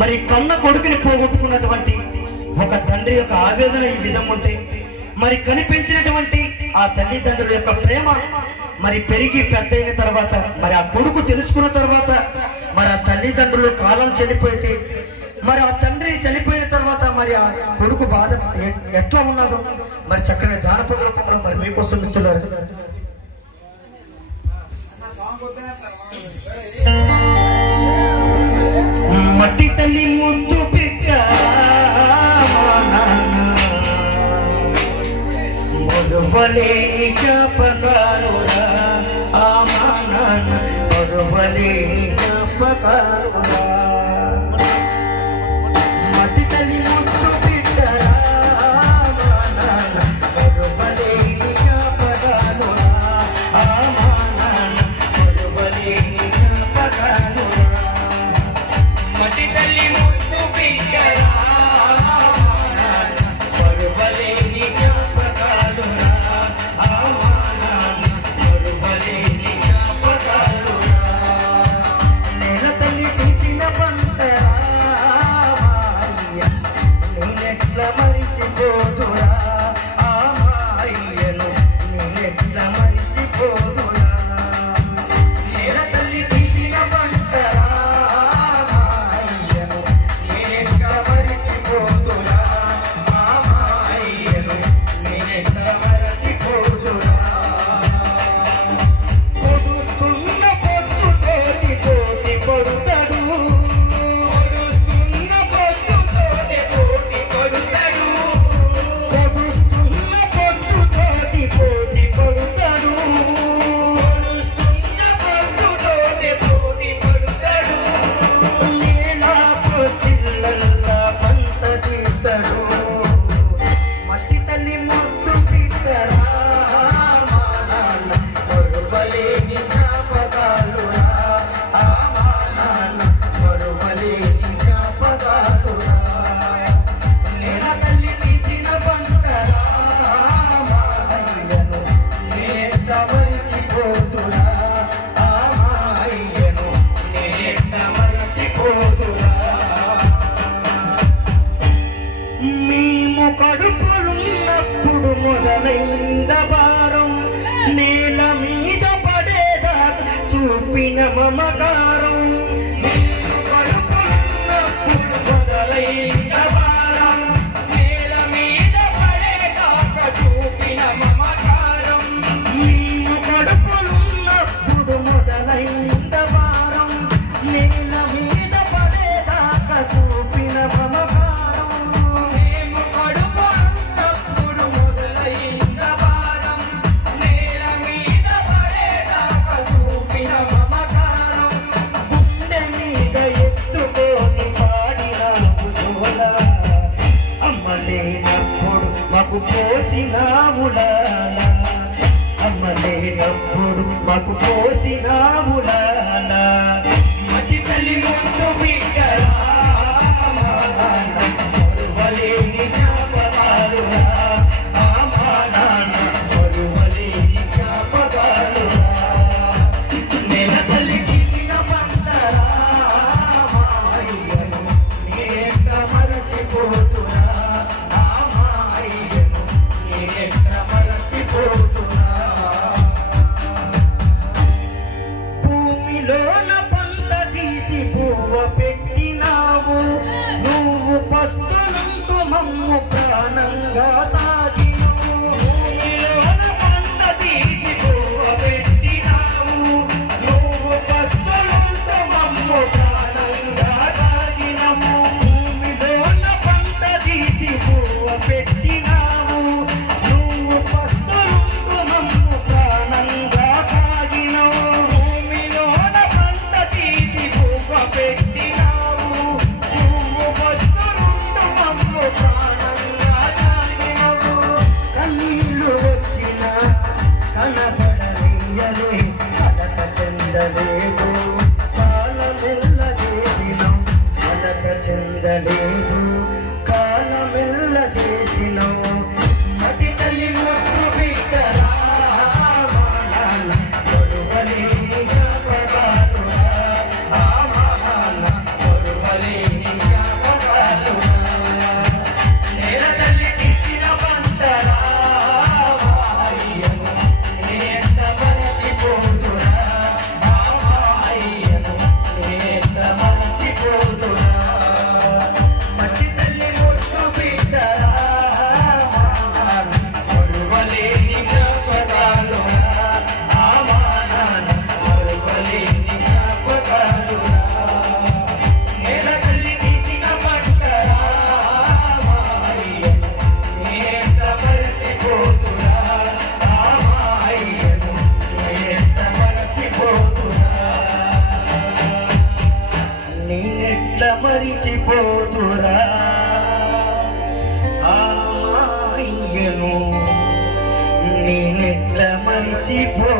మరి కన్న కొడుకుని పోగొట్టుకున్నటువంటి ఒక తండ్రి యొక్క ఆవేదన ఈ విధంగా ఉంటే, మరి కనిపించినటువంటి ఆ తల్లిదండ్రుల యొక్క ప్రేమ మరి పెరిగి పెద్ద అయిన తర్వాత, మరి ఆ కొడుకు తెలుసుకున్న తర్వాత, మరి ఆ తల్లిదండ్రులు కాలం చనిపోతే, మరి ఆ తండ్రి చనిపోయిన తర్వాత మరి ఆ కొడుకు బాధ ఎట్లా ఉన్నదో మరి చక్కని జానపద రూపంలో మరి మీకోసం మిత్రులారు. మట్టి తల్లి ముద్దు బిడ్డ మరువలేని జ్ఞాపకాలురా, ఆ మా నాన్న మరువలేని జ్ఞాపకాలురా. మట్టి తల్లి ముద్దు బిడ్డరా మా నాన్న మరువలేని జ్ఞాపకాలురా, ఆ మా నాన్న మరువలేని జ్ఞాపకాలురా. మట్టి తల్లి ముద్దు బిడ్డరా మరువలేని జ్ఞాపకాలురా, ఆ మా నాన్న మరువలేని జ్ఞాపకాలురా. నేల తల్లి తీసిన పంటరా నేనెట్లా మరిచిపోతురా, ఆ మాయ్యను నేనెట్లా మరిచిపోతురా. నేల తల్లి తీసిన పంటరా నేనెట్లా మరిచిపోతురా, ఆ మాయ్యను నేనెట్లా మరిచిపోతురా. కొడుతున్న పొద్దుతోటి కోటి కొడుతాడు, కొడుతున్న పొద్దుతోటి కోటి కొడుతాడు, కొడుతున్న పొద్దుతోటి కోటి కొడుతాడు, కొడుతున్న పొద్దుతోటి కోటి కొడుతాడు. నేలా పొచ్చిల్లల్లా పంట తీస్తాడు. మట్టి తల్లి ముద్దు బిడ్డరా మా నాన్న మరువలేని జ్ఞాపకాలురా, ఆ మా నాన్న మరువలేని జ్ఞాపకాలురా. నేల తల్లి తీసిన పంటరా మాయ్యను నేనెట్లా మరిచిపోతురా, ఆ మాయ్యను నేనెట్లా మరిచిపోతురా. మేము కడుపులున్నప్పుడు మొదలైంద భారం, నేల మీద పడేదాకా చూపిన మమకారం. మేము కడుపులున్నప్పుడు మొదలైంద భారం, నేల మీద పడేదాకా చూపిన మమకారం. మేము కడుపులున్నప్పుడు మొదలైంద భారం, నేల మీద పడేదాకా చూపిన మమకారం. మేము కడుపులున్నప్పుడు మొదలైంద భారం, నేల మీద పడేదాకా చూపిన మమకారం. గుండె మీద ఎత్తుకొని పాడినావు జోలా, అమ్మ లేనప్పుడు మాకు పోసినావులాలా, అమ్మ లేనప్పుడు మాకు పోసినావులాలా. మట్టి తల్లి ముద్దు బిడ్డరా మా నాన్న మరువలేని జ్ఞాపకాలురా, ఆ మా నాన్న మరువలేని జ్ఞాపకాలురా. నేల తల్లి తీసిన పంటరా మాయ్యను నేనెట్లా మరచిపోతురా, ఆ మాయ్యను నేనెట్లా మరచిపోతురా. భూమిలోన పంట తీసి పువ్వ పెట్టినావు, నువ్వు పస్తులంటూ మమ్ము ప్రాణంగా సాగినావు. భూమిలోన పంట తీసి పువ్వ పెట్టినావు, నువ్వు పస్తులంటూ మమ్ము ప్రాణంగా సాగినావు. భూమిలోన పంట తీసి పువ్వ పెట్టినావు, నువ్వు పస్తులంటూ మమ్ము ప్రాణంగా సాగినావు. భూమిలోన పంట తీసి పువ్వ పెట్టినావు, నువ్వు పస్తులంటూ మమ్ము ప్రాణంగా సాగినావు. కన్నీళ్ళు వచ్చినా కనబడనీయలే, కలత చెందలేదు, కాలమెల్ల చేసినాం కలత చెందలేదు, కాలమెల్ల చేసినాం. మట్టి తల్లి ముద్దు బిడ్డరా మా నాన్న మరువలేని జ్ఞాపకాలురా, ఆ మా నాన్న మరువలేని మరచిపో